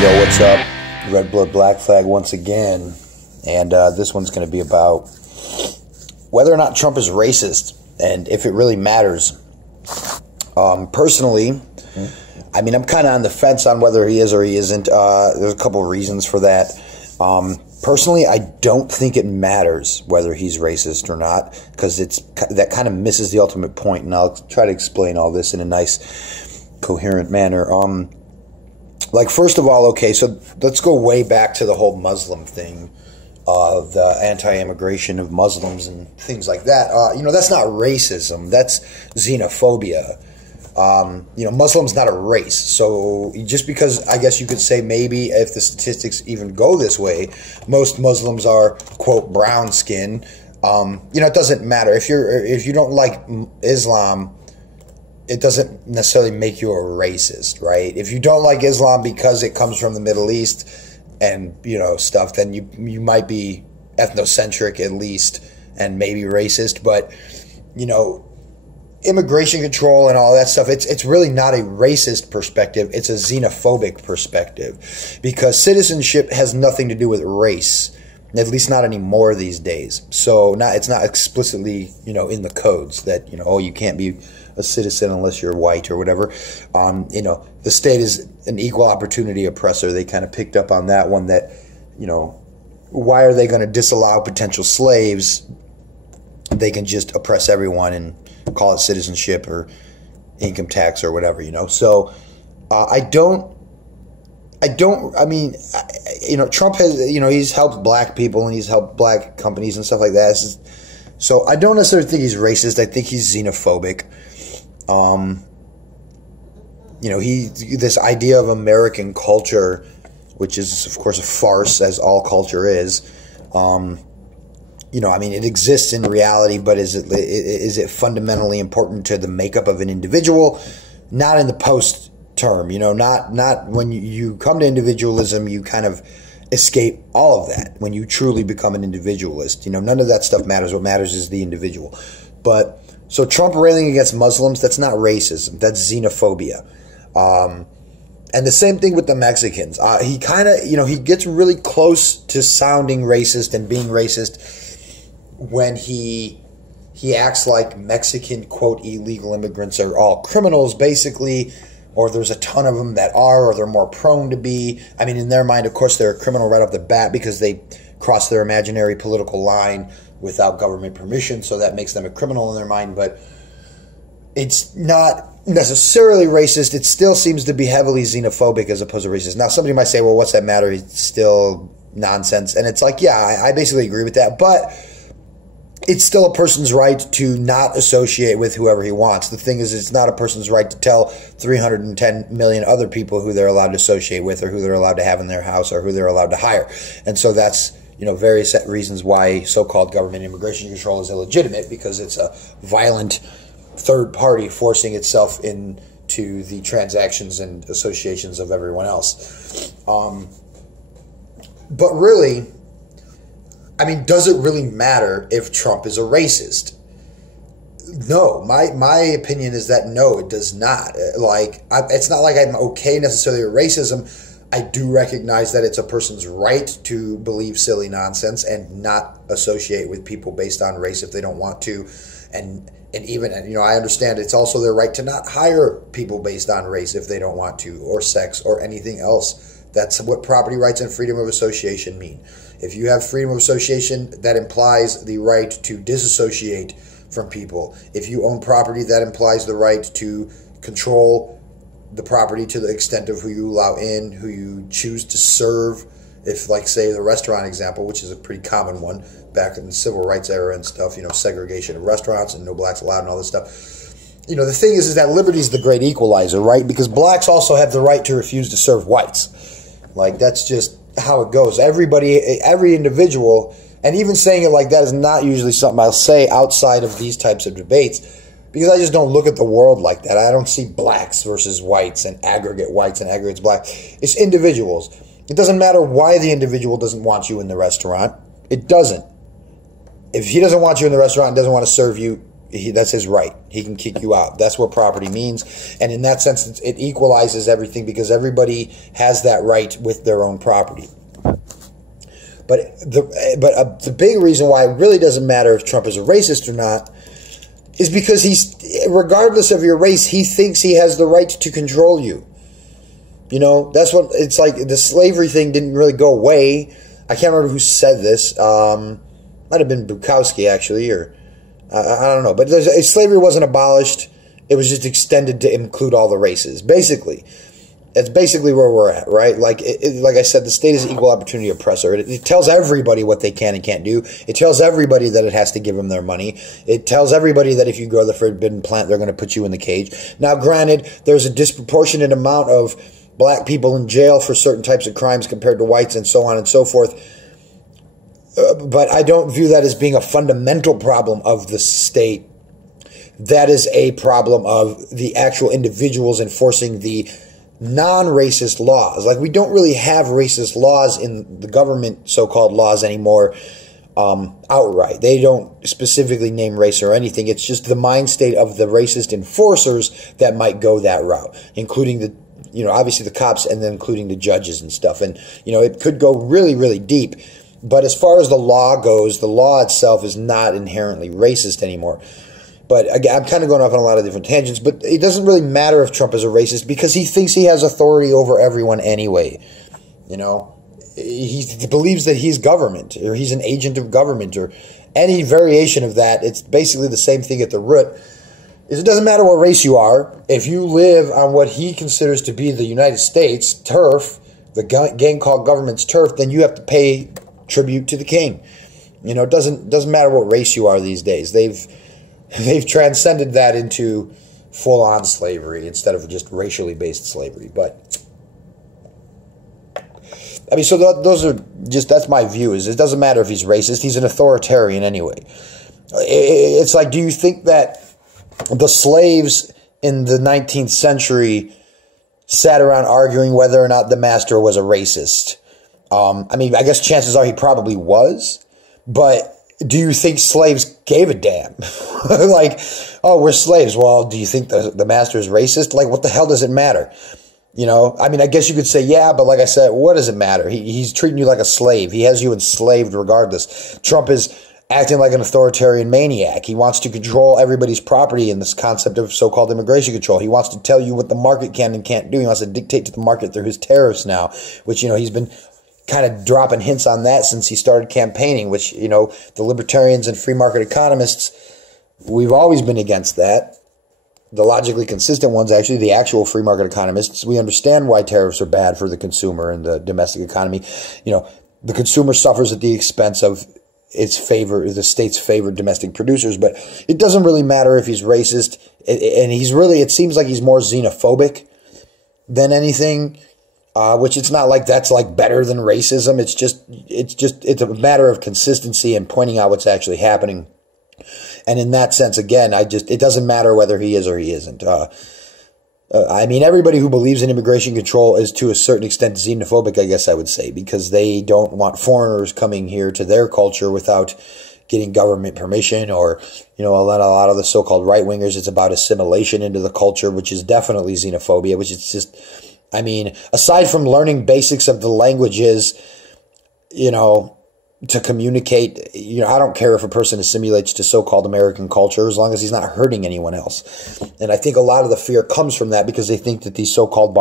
Yo, what's up? Red Blood Black Flag once again. And this one's going to be about whether or not Trump is racist and if it really matters. Personally, I mean, I'm kind of on the fence on whether he is or he isn't. There's a couple of reasons for that. Personally, I don't think it matters whether he's racist or not, because that kind of misses the ultimate point, and I'll try to explain all this in a nice, coherent manner. Like, first of all, okay, so let's go way back to the whole Muslim thing, the anti-immigration of Muslims and things like that. That's not racism. That's xenophobia. Muslim's not a race. So just because, I guess you could say maybe if the statistics even go this way, most Muslims are, quote, brown skin. It doesn't matter. If you don't like Islam, it doesn't necessarily make you a racist, right? If you don't like Islam because it comes from the Middle East and, stuff, then you might be ethnocentric at least and maybe racist. But, immigration control and all that stuff, it's really not a racist perspective. It's a xenophobic perspective, because citizenship has nothing to do with race, at least not anymore these days. So it's not explicitly, in the codes that, you can't be a citizen unless you're white or whatever. The state is an equal opportunity oppressor. They kind of picked up on that one, that, why are they going to disallow potential slaves? They can just oppress everyone and call it citizenship or income tax or whatever, So Trump has, he's helped black people and he's helped black companies and stuff like that. So I don't necessarily think he's racist. I think he's xenophobic. This idea of American culture, which is, of course, a farce, as all culture is. It exists in reality, but is it fundamentally important to the makeup of an individual? Not in the post term, not when you come to individualism, you kind of escape all of that. When you truly become an individualist, none of that stuff matters. What matters is the individual. But so Trump railing against Muslims, that's not racism. That's xenophobia. And the same thing with the Mexicans. He kind of, he gets really close to sounding racist and being racist when he acts like Mexican, quote, illegal immigrants are all criminals, basically, or there's a ton of them that are, or they're more prone to be. I mean, in their mind, of course, they're a criminal right off the bat because they cross their imaginary political line without government permission, so that makes them a criminal in their mind, but it's not necessarily racist. It still seems to be heavily xenophobic as opposed to racist. Now, somebody might say, well, what's that matter? It's still nonsense. And it's like, yeah, I basically agree with that, but it's still a person's right to not associate with whoever he wants. The thing is, it's not a person's right to tell 310 million other people who they're allowed to associate with or who they're allowed to have in their house or who they're allowed to hire. And so that's, various reasons why so-called government immigration control is illegitimate, because it's a violent third party forcing itself into the transactions and associations of everyone else. But really, does it really matter if Trump is a racist? No, my opinion is that no, it does not. It's not like I'm okay necessarily with racism. I do recognize that it's a person's right to believe silly nonsense and not associate with people based on race if they don't want to. And even, I understand it's also their right to not hire people based on race if they don't want to, or sex, or anything else. That's what property rights and freedom of association mean. If you have freedom of association, that implies the right to disassociate from people. If you own property, that implies the right to control the property to the extent of who you allow in, who you choose to serve. If, like, say, the restaurant example, which is a pretty common one back in the civil rights era and stuff, segregation of restaurants and no blacks allowed and all this stuff. The thing is that liberty is the great equalizer, right? Because blacks also have the right to refuse to serve whites. That's just how it goes. Every individual, and even saying it like that is not usually something I'll say outside of these types of debates, because I just don't look at the world like that. I don't see blacks versus whites and aggregate whites and aggregate blacks. It's individuals. It doesn't matter why the individual doesn't want you in the restaurant. It doesn't. If he doesn't want you in the restaurant and doesn't want to serve you, that's his right. He can kick you out. That's what property means. And in that sense, it equalizes everything because everybody has that right with their own property. But the big reason why it really doesn't matter if Trump is a racist or not is because regardless of your race, he thinks he has the right to control you. You know, that's what it's like. The slavery thing didn't really go away. I can't remember who said this. Might have been Bukowski, actually, or I don't know. But slavery wasn't abolished. It was just extended to include all the races. Basically, that's basically where we're at, right? Like I said, the state is an equal opportunity oppressor. It tells everybody what they can and can't do. It tells everybody that it has to give them their money. It tells everybody that if you grow the forbidden plant, they're going to put you in the cage. Now, granted, there's a disproportionate amount of black people in jail for certain types of crimes compared to whites and so on and so forth. But I don't view that as being a fundamental problem of the state. That is a problem of the actual individuals enforcing the non-racist laws. Like, we don't really have racist laws in the government, so-called laws anymore, outright. They don't specifically name race or anything. It's just the mind state of the racist enforcers that might go that route, including the, you know, obviously the cops and then including the judges and stuff. And, you know, it could go really, really deep. But as far as the law goes, the law itself is not inherently racist anymore. But again, I'm kind of going off on a lot of different tangents, but it doesn't really matter if Trump is a racist because he thinks he has authority over everyone anyway. You know, he believes that he's government, or he's an agent of government, or any variation of that. It's basically the same thing at the root. It doesn't matter what race you are. If you live on what he considers to be the United States turf, the game called government's turf, then you have to pay tribute to the king. You know, it doesn't matter what race you are these days. They've transcended that into full-on slavery instead of just racially based slavery. But I mean, so those are just, that's my view. Is it doesn't matter if he's racist. He's an authoritarian anyway. It's like, do you think that the slaves in the 19th century sat around arguing whether or not the master was a racist? I mean, I guess chances are he probably was, but do you think slaves gave a damn? Like, oh, we're slaves. Well, do you think the master is racist? Like, what the hell does it matter? You know, I mean, I guess you could say, yeah, but like I said, what does it matter? He's treating you like a slave. He has you enslaved regardless. Trump is acting like an authoritarian maniac. He wants to control everybody's property in this concept of so-called immigration control. He wants to tell you what the market can and can't do. He wants to dictate to the market through his tariffs now, which, you know, he's been kind of dropping hints on that since he started campaigning, which, you know, the libertarians and free market economists, we've always been against that. The logically consistent ones, actually, the actual free market economists, we understand why tariffs are bad for the consumer and the domestic economy. You know, the consumer suffers at the expense of the state's favored domestic producers, but it doesn't really matter if he's racist, and he's really, it seems like he's more xenophobic than anything. Which it's not like that's like better than racism. It's a matter of consistency and pointing out what's actually happening. And in that sense, again, it doesn't matter whether he is or he isn't. I mean, everybody who believes in immigration control is to a certain extent xenophobic, I guess I would say, because they don't want foreigners coming here to their culture without getting government permission, or, you know, a lot of the so-called right-wingers, it's about assimilation into the culture, which is definitely xenophobia, which is just, I mean, aside from learning basics of the languages, you know, to communicate, you know, I don't care if a person assimilates to so-called American culture as long as he's not hurting anyone else. And I think a lot of the fear comes from that because they think that these so-called